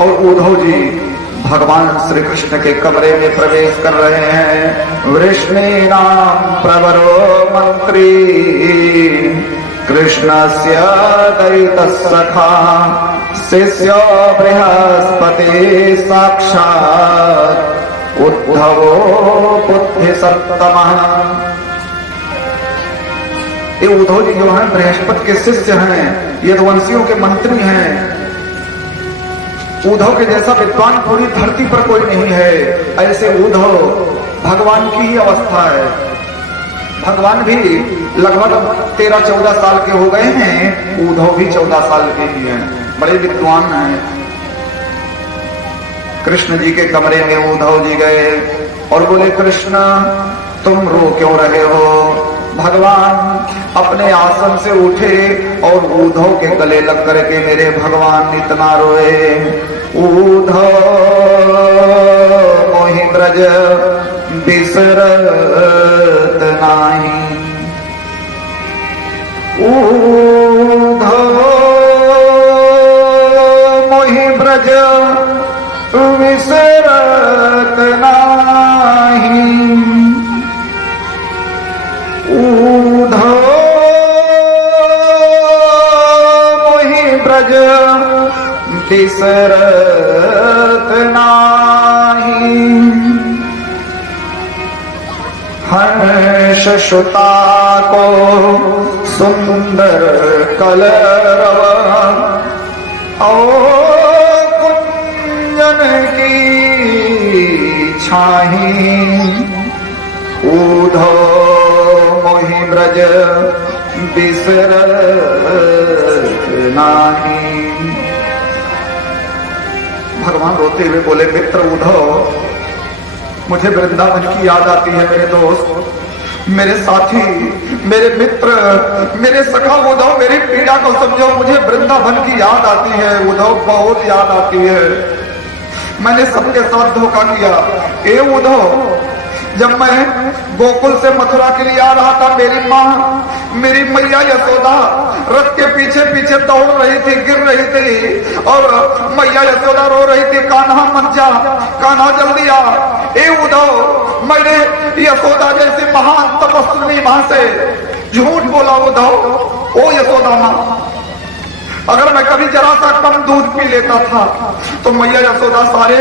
और उद्धव जी भगवान श्री कृष्ण के कमरे में प्रवेश कर रहे हैं। वृष्णि नाम प्रवरो मंत्री कृष्णस्य दैतसखा शिष्यो बृहस्पति साक्षात् उद्धवो बुद्धिसत्तमः। ये उद्धव जी जो हैं बृहस्पति के शिष्य हैं, यदुवंशियों के मंत्री हैं। उद्धव के जैसा विद्वान पूरी धरती पर कोई नहीं है। ऐसे उद्धव भगवान की ही अवस्था है। भगवान भी लगभग 13-14 साल के हो गए हैं, उद्धव भी 14 साल के ही हैं, बड़े विद्वान हैं। कृष्ण जी के कमरे में उद्धव जी गए और बोले, कृष्ण तुम रो क्यों रहे हो? भगवान अपने आसन से उठे और उद्धव के गले लग करके मेरे भगवान इतना रोए। उद्धव मोहि ब्रज बिसरत नाही, उद्धव मोहि ब्रज विसरत नाही, उद्धव मोहि ब्रज बिसरत नाही। हर्ष सुता को सुंदर कलरव और कुंजन की छाही, उद्धव मोहि ब्रज बिसरत नाही। भगवान रोते हुए बोले, मित्र उद्धव मुझे वृंदावन की याद आती है। मेरे दोस्त, मेरे साथी, मेरे मित्र, मेरे सखा उद्धव, मेरी पीड़ा को समझो। मुझे वृंदावन की याद आती है उद्धव, बहुत याद आती है। मैंने सबके साथ धोखा किया। ए उद्धव, जब मैं गोकुल से मथुरा के लिए आ रहा था, मेरी माँ, मेरी मैया यशोदा रथ के पीछे पीछे दौड़ रही थी, गिर रही थी और मैया यशोदा रो रही थी, कान्हा मत जा, कान्हा जल्दी आ। ए उद्धव, मैंने यशोदा जैसी महान तपस्विनी मां से झूठ बोला उद्धव। ओ यशोदा मां, अगर मैं कभी जरा सा कम दूध पी लेता था तो मैया यशोदा सारे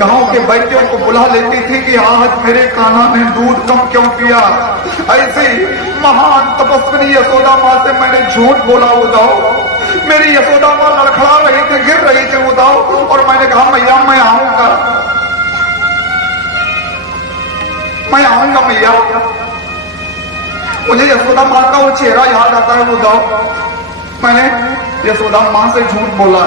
गांव के बैठों को बुला लेती थी कि आज मेरे कान्हा ने दूध कम क्यों पिया। ऐसी महान तपस्विनी यशोदा मां से मैंने झूठ बोला उद्धव। मेरी यशोदा मां लड़खड़ा रही थी, गिर रही थी उद्धव, और मैंने कहा मैया मैं आऊंगा, मैं आऊंगा मैया। मुझे यशोदा मां का वो चेहरा याद आता है उद्धव। मैंने यशोदा मां से झूठ बोला।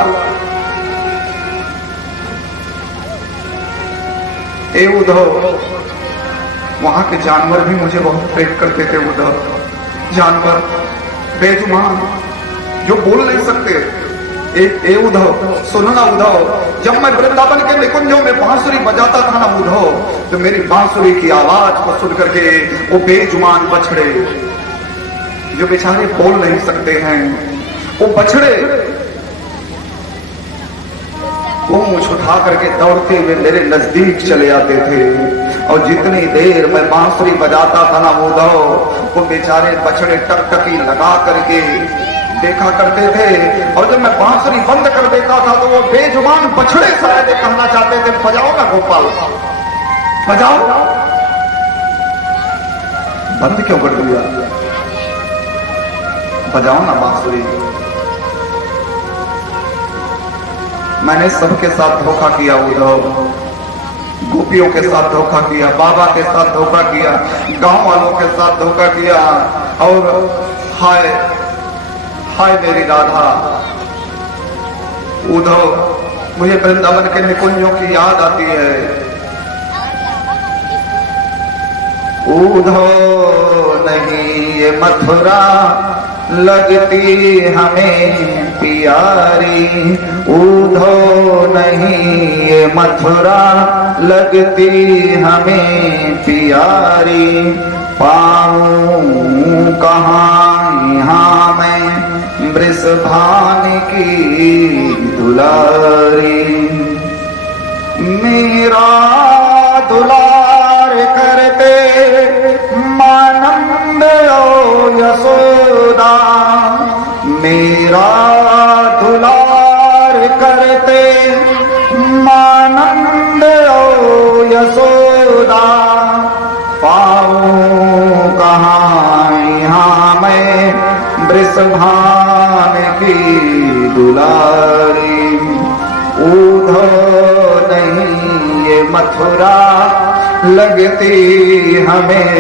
ए उद्धव, वहां के जानवर भी मुझे बहुत प्रेम करते थे उद्धव। जानवर बेजुबान जो बोल नहीं सकते। ए उद्धव सुनो ना उद्धव, जब मैं वृंदावन के निकुंजों में बांसुरी बजाता था ना उद्धव, तो मेरी बांसुरी की आवाज को सुन करके वो बेजुबान बछड़े जो बेचारे बोल नहीं सकते हैं, वो बछड़े वो मुझ उठा करके दौड़ते हुए मेरे नजदीक चले आते थे। और जितनी देर मैं बांसुरी बजाता था ना उद्धव, वो बेचारे बछड़े टकटकी लगा करके देखा करते थे। और जब मैं बांसुरी बंद कर देता था तो वो बेजुबान बछड़े शायद कहना चाहते थे, बजाओ ना गोपाल, बजाओ। बंद क्यों कर दिया? बजाओ ना बांसुरी। मैंने सबके साथ धोखा किया उद्धव, गोपियों के साथ धोखा किया, बाबा के साथ धोखा किया, गांव वालों के साथ धोखा किया। और हाय हाय मेरी राधा। उद्धव, मुझे वृंदावन के निकुंजों की याद आती है। उद्धव नहीं ये मथुरा लगती हमें प्यारी, उद्धव नहीं ये मथुरा लगती हमें प्यारी। पाऊं कहाँ यहाँ मैं वृषभान की दुलारी। मेरा दुलार करते मानंद ओ यशोदा, मेरा दुलार करते मानंद ओ यशोदा, पाऊं कहाँ यहाँ मैं वृषभान की दुलारी, उधो नहीं ये मथुरा लगती हमें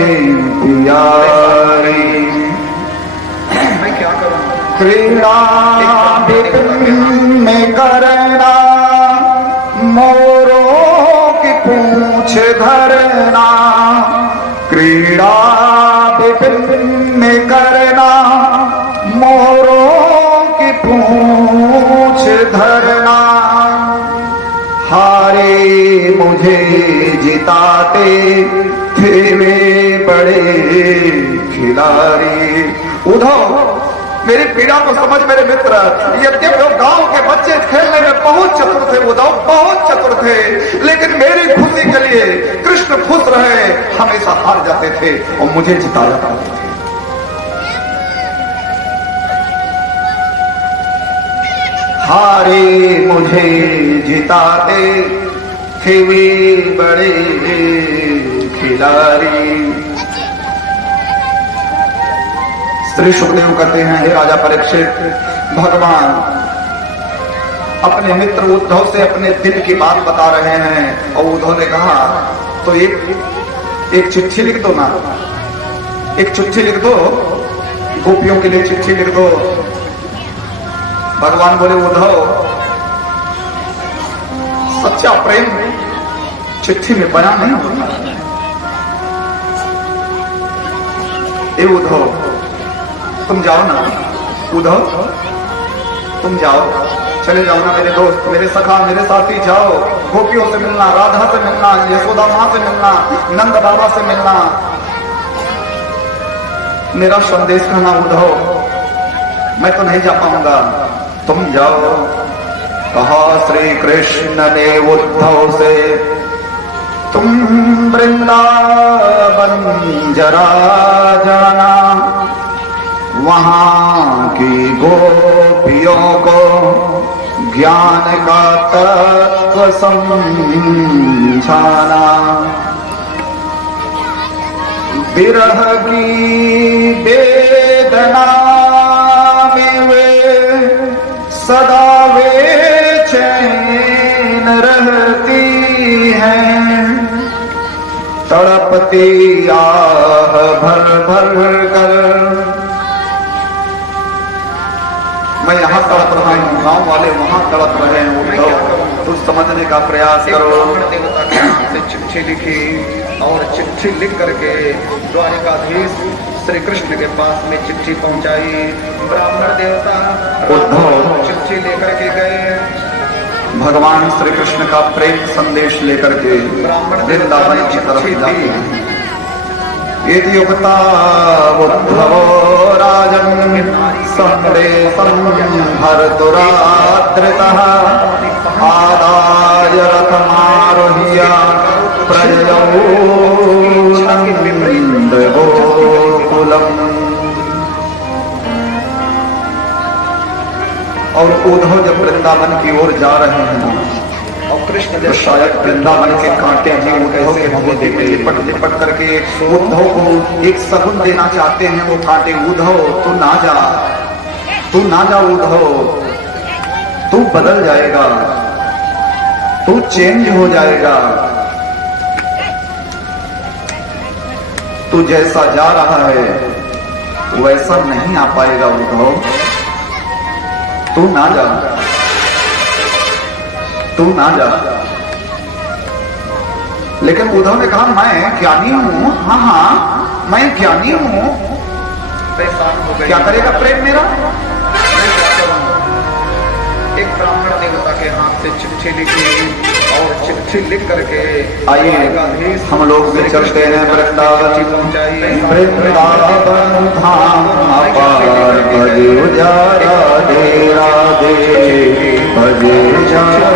प्यारी। मैं क्या करूं? क्रीड़ा विपिन में करना, मोरों की पूंछ धरना, क्रीड़ा विपिन में करना, मोरों की पूंछ धरना, हारे मुझे जिताते थे वे बड़े खिलाड़ी। उद्धव मेरी पीड़ा को समझ मेरे मित्र, यद्यपि वो गांव के बच्चे खेलने में बहुत चतुर थे, उद्धव बहुत चतुर थे, लेकिन मेरी खुशी के लिए कृष्ण खुश रहे, हमेशा हार जाते थे और मुझे जिताया करते थे। हारे मुझे जिताते थे वे बड़े खिलाड़ी। श्री सुखदेव कहते हैं, हे राजा परीक्षित, भगवान अपने मित्र उद्धव से अपने दिल की बात बता रहे हैं। और उद्धव ने कहा तो एक चिट्ठी लिख दो ना, एक चिट्ठी लिख दो, गोपियों के लिए चिट्ठी लिख दो। भगवान बोले, उद्धव सच्चा प्रेम चिट्ठी में बयान नहीं होता। ए उद्धव तुम जाओ ना, उद्धव तुम जाओ, चले जाओ ना मेरे दोस्त, मेरे सखा, मेरे साथी, जाओ गोपियों से मिलना, राधा से मिलना, यशोदा माँ से मिलना, नंद बाबा से मिलना, मेरा संदेश कहना उद्धव, मैं तो नहीं जा पाऊंगा, तुम जाओ। कहा श्री कृष्ण ने उद्धव से, तुम वृंदावन जरा जाना, वहां की गोपियों को ज्ञान का तत्व समझाना, विरह की वेदना में वे सदा बेचैन रहती हैं, तड़पती आह भर भर कर। मैं यहाँ तड़प रहा हूँ, गाँव वाले वहाँ तड़प रहे हैं, तो समझने का प्रयास करो। देवता के नाम से चिट्ठी लिखी और चिट्ठी लिख करके द्वारिकाधीश श्री कृष्ण के पास में चिट्ठी पहुंचाई। ब्राह्मण देवता उद्धव चिट्ठी लेकर के गए, भगवान श्री कृष्ण का प्रेम संदेश लेकर के वृंदावन की तरफ जाते हैं। यदि युक्ता उद्धवो राजन् संदेशं भर्तुरादृतः, आदाय रथमारुह्य प्रययौ नन्दगोकुलम्। और उद्धव जब वृंदावन की ओर जा रहे हैं और कृष्ण जब शायद वृंदावन के कांटे जी उद्धव के हृदय में लिपट लिपट करके उद्धव को एक सगुन देना चाहते हैं, वो कांटे, उद्धव तू ना जा, तू ना जा उद्धव, तू बदल जाएगा, तू चेंज हो जाएगा, तू जैसा जा रहा है वैसा नहीं आ पाएगा उद्धव, तू ना जा, तू ना जा। लेकिन उद्धव ने कहा मैं ज्ञानी हूं, हाँ हाँ मैं ज्ञानी हूं, क्या करेगा प्रेम मेरा? एक ब्राह्मण देवता के हाथ से चिट्ठी लिखी और चिट्ठी लिख करके आइए हम लोग भी चलते हैं वृंदावन, वृंदावन धाम अपार, भजे उजारा दे राधे, भजे उजारा।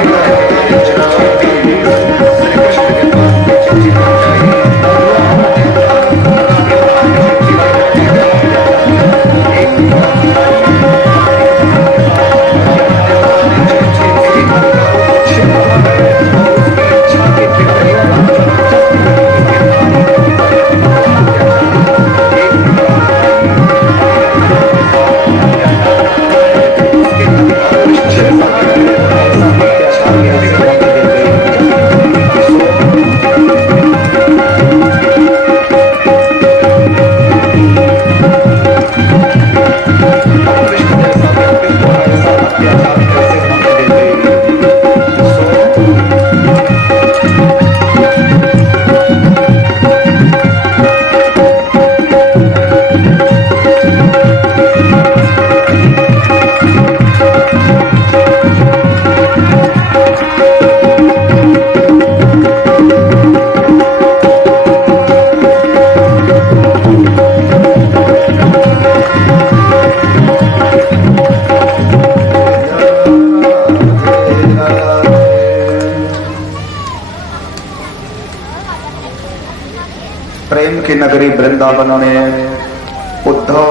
की नगरी वृंदावन में उद्धव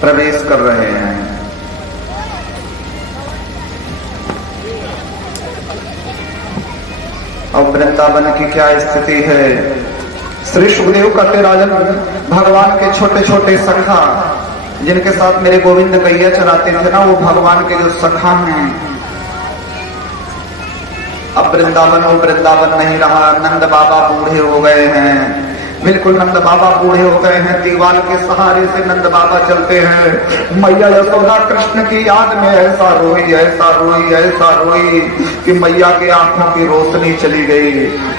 प्रवेश कर रहे हैं। अब वृंदावन की क्या स्थिति है? श्री सुखदेव कहते राजन, भगवान के छोटे छोटे सखा जिनके साथ मेरे गोविंद गैया चलाते थे ना, वो भगवान के जो सखा हैं, अब वृंदावन नहीं रहा। नंद बाबा बूढ़े हो गए हैं, बिल्कुल नंद बाबा बूढ़े हो गए हैं। दीवाल के सहारे से नंद बाबा चलते हैं। मैया यशोदा कृष्ण की याद में ऐसा रोई कि मैया के आंखों की रोशनी चली गई।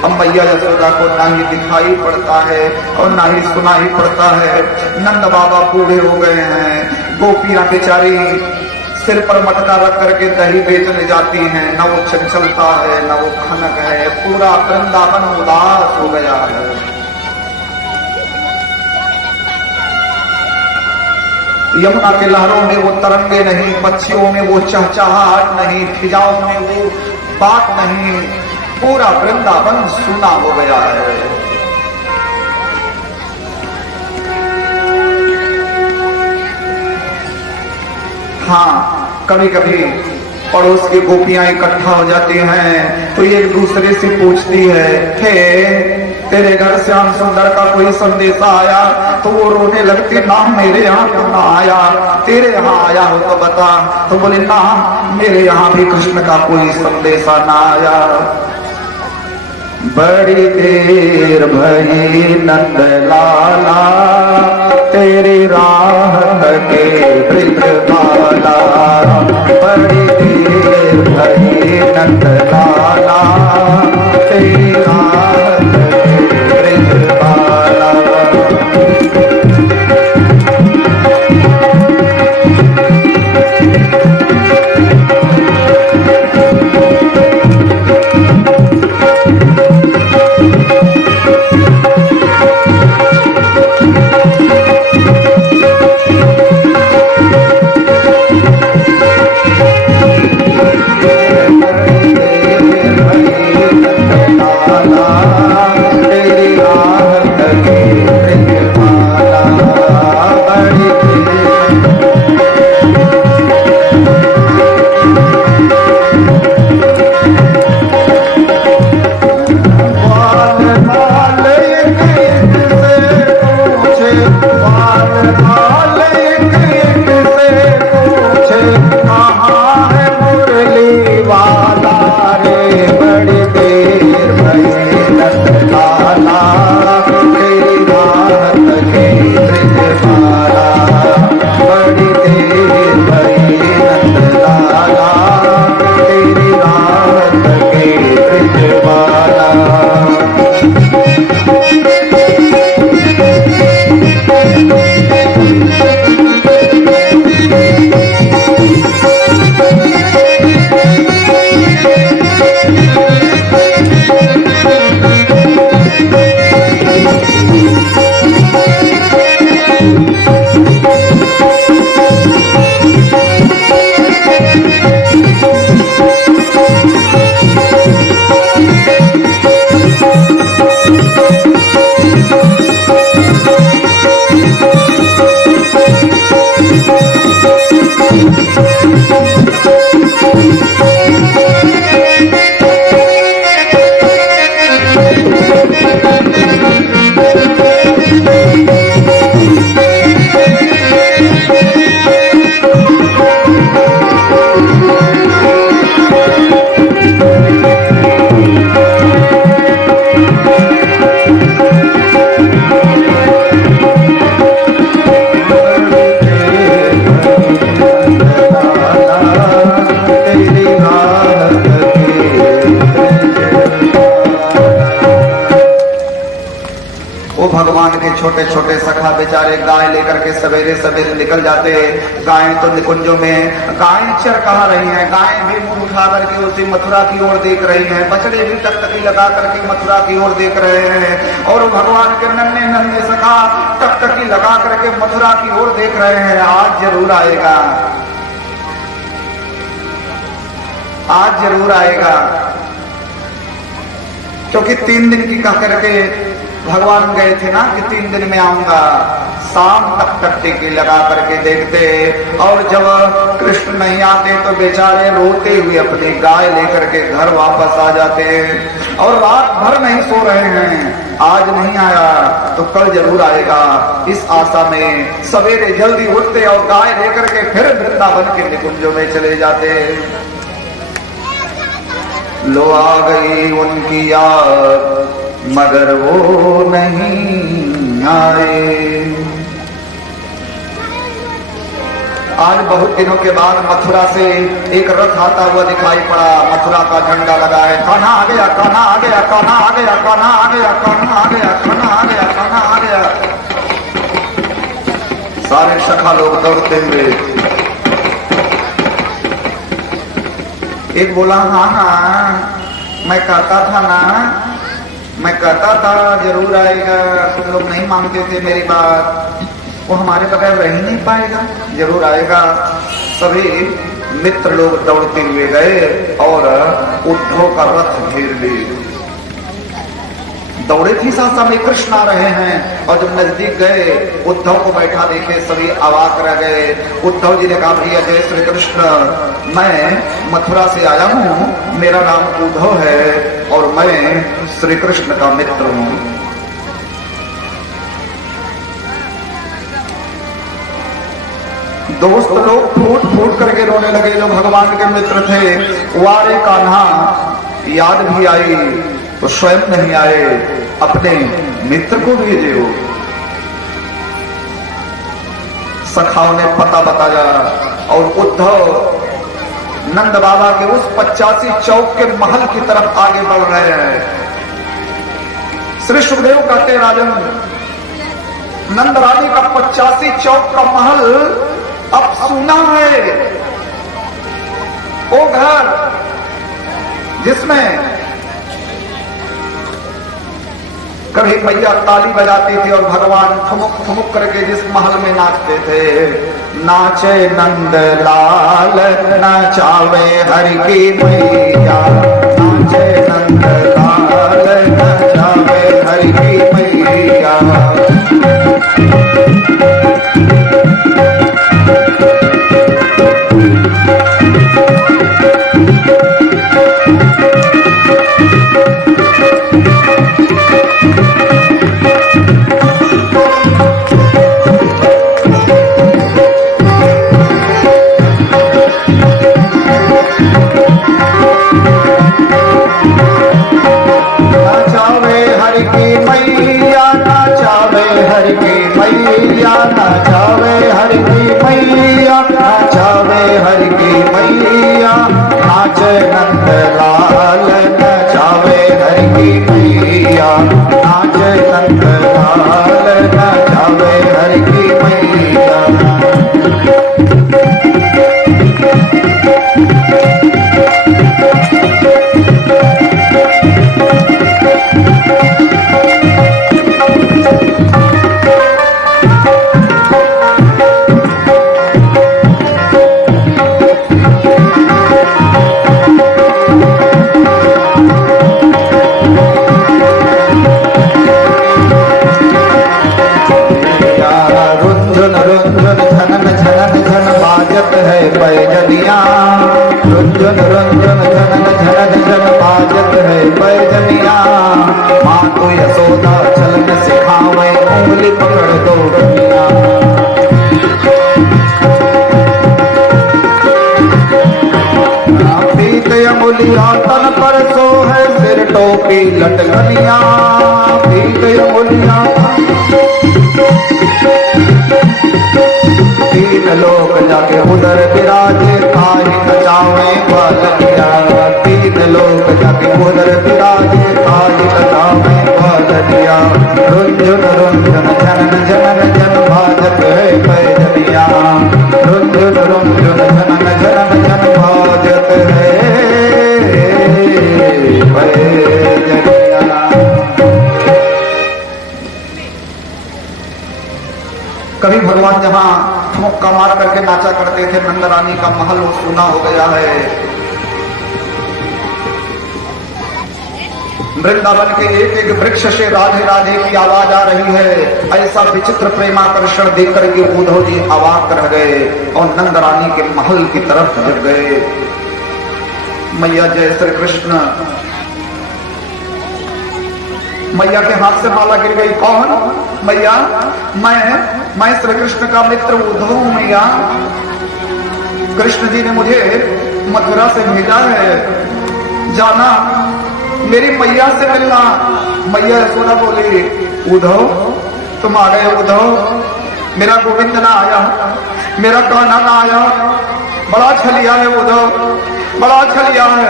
अब मैया यशोदा को ना ही दिखाई पड़ता है और ना ही सुनाई पड़ता है। नंद बाबा बूढ़े हो गए हैं। गोपियां बेचारी सिर पर मटका रख करके दही बेचने जाती हैं। न वो चंचलता है, न वो खनक है। पूरा वृंदावन उदास हो गया है। यमुना के लहरों में वो तरंगे नहीं, पक्षियों में वो चहचहाहट नहीं, फिजाओं में वो बात नहीं। पूरा वृंदावन सूना हो गया है। हाँ, कभी कभी पड़ोस की गोपियां इकट्ठा हो जाती हैं तो ये एक दूसरे से पूछती है, हे तेरे घर श्याम सुंदर का कोई संदेशा आया? तो वो रोने लगती, ना मेरे यहाँ तो ना आया। तेरे यहाँ आया हो तो बता। तो बोले, ना मेरे यहाँ भी कृष्ण का कोई संदेशा ना आया। बड़ी देर भई नंद लाला, तेरी राह के ब्रज बाला। बड़ी देर भई नंद लाला, तेरी राह के ब्रज बाला। छोटे छोटे सखा बेचारे गाय लेकर के सवेरे सवेरे निकल जाते। गायें तो निकुंजों में गायें चर कहा रही हैं, गायें भी मुंह उठा करके उसी मथुरा की ओर देख रही हैं। बछड़े भी टकटकी लगा करके मथुरा की ओर देख रहे हैं। और भगवान के नन्हे नन्हे सखा टकटकी लगा करके मथुरा की ओर देख रहे हैं। आज जरूर आएगा, आज जरूर आएगा, क्योंकि 3 दिन की कह करके भगवान गए थे ना कि 3 दिन में आऊंगा, शाम तक टकटकी लगा करके देखते, और जब कृष्ण नहीं आते तो बेचारे रोते हुए अपनी गाय लेकर के घर वापस आ जाते, और रात भर नहीं सो रहे हैं, आज नहीं आया तो कल जरूर आएगा, इस आशा में सवेरे जल्दी उठते और गाय लेकर के फिर वृंदावन के निकुंजों में चले जाते। लो आ गई उनकी याद मगर वो नहीं आए। आज बहुत दिनों के बाद मथुरा से एक रथ आता हुआ दिखाई पड़ा, मथुरा का झंडा लगा है, कान्हा आ गया, कान्हा आ गया, कान्हा आ गया, कान्हा आ गया, कान्हा आ गया, कान्हा आ गया, कान्हा आ गया। सारे सखा लोग दौड़ते हुए, एक बोला हाँ हाँ मैं कहता था ना, मैं कहता था जरूर आएगा, तुम लोग नहीं मानते थे मेरी बात, वो हमारे बगैर रह ही नहीं पाएगा, जरूर आएगा। सभी मित्र लोग दौड़ते हुए गए और उद्धव का रथ घेर लिए। दौड़े थी साथ में कृष्ण आ रहे हैं, और जब नजदीक गए उद्धव को बैठा देखे सभी अवाक रह गए। उद्धव जी ने कहा भैया जय श्री कृष्ण, मैं मथुरा से आया हूँ, मेरा नाम उद्धव है और मैं श्री कृष्ण का मित्र हूँ। दोस्त लोग फूट फूट करके रोने लगे, जो भगवान के मित्र थे। वारे कान्हा, याद भी आई तो स्वयं नहीं आए, अपने मित्र को भेजे हो। सखाओं ने पता बताया और उद्धव नंद बाबा के उस 85 चौक के महल की तरफ आगे बढ़ रहे हैं। श्री सुखदेव कहते राजन, नंद रानी का 85 चौक का महल अब सुना है, वो घर जिसमें कभी मैया ताली बजाती थी और भगवान ठुमुक ठुमुक करके जिस महल में नाचते थे। नाचे नंद लाल नाचावे हरि की मैया, नाचे नंद लाल नाचावे हरि की मैया। नाचावे हरि की मैया, नाचावे हरि की मैया, नाचे नंद लाल नाचावे हरि की मैया, नाचे नंद लाल नाचावे हरि की मैया। पैजनिया रुंझुन रुंझुन झनन झनन झन बाजत है पैजनिया। माँ को यशोदा छलन सिखावे, उंगली पकड़ दो बनिया। पीत अंगुलिया तन पर सो है, सिर टोपी लटकनिया। पीत अंगुलिया तीन लोक जाके उधर विराजे, काहि कचावे बालनिया। तीन लोक जाके उधर विराजे, काहि कचावे बालनिया। रुंझुन रुंझुन झनन झनन झन भाजत है पैजनिया। रुंझुन रुंझुन झनन झनन झन भाजत है पैजनिया। कभी भगवान जहां मुक्का मार करके नाचा करते थे, नंद रानी का महल वो सुना हो गया है। वृंदावन के एक एक वृक्ष से राधे राधे की आवाज आ रही है। ऐसा विचित्र प्रेमाकर्षण देख करके उद्धव जी अवाक रह गए और नंद रानी के महल की तरफ गिर गए। मैया जय श्री कृष्ण। मैया के हाथ से माला गिर गई। कौन? मैया, मैं श्री कृष्ण का मित्र उद्धव हूं मैया। कृष्ण जी ने मुझे मथुरा से भेजा है, जाना मेरी मैया से मिलना। मैया यशोदा बोली, उद्धव तुम आ गए उद्धव, मेरा गोविंद ना आया, मेरा कान्हा ना आया। बड़ा छलिया है उद्धव, बड़ा छलिया है।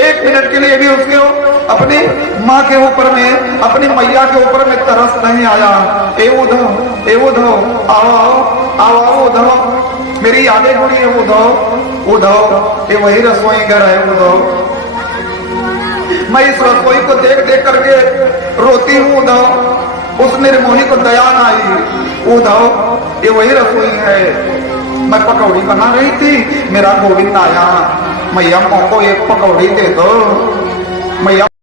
एक मिनट के लिए भी उसके अपनी माँ के ऊपर में, अपनी मैया के ऊपर में तरस नहीं आया। ए उद्धव, ए उद्धव, आओ आओ आओ उद्धव, मेरी यादें जुड़ी है उद्धव। उद्धव ये वही रसोई घर है उद्धव, मैं इस रसोई को देख देख करके रोती हूँ उद्धव। उस निर्मोही को दया न आई। उद्धव ये वही रसोई है, मैं पकौड़ी बना रही थी, मेरा गोविंद आया। मैया को एक पकौड़ी दे दो मैया।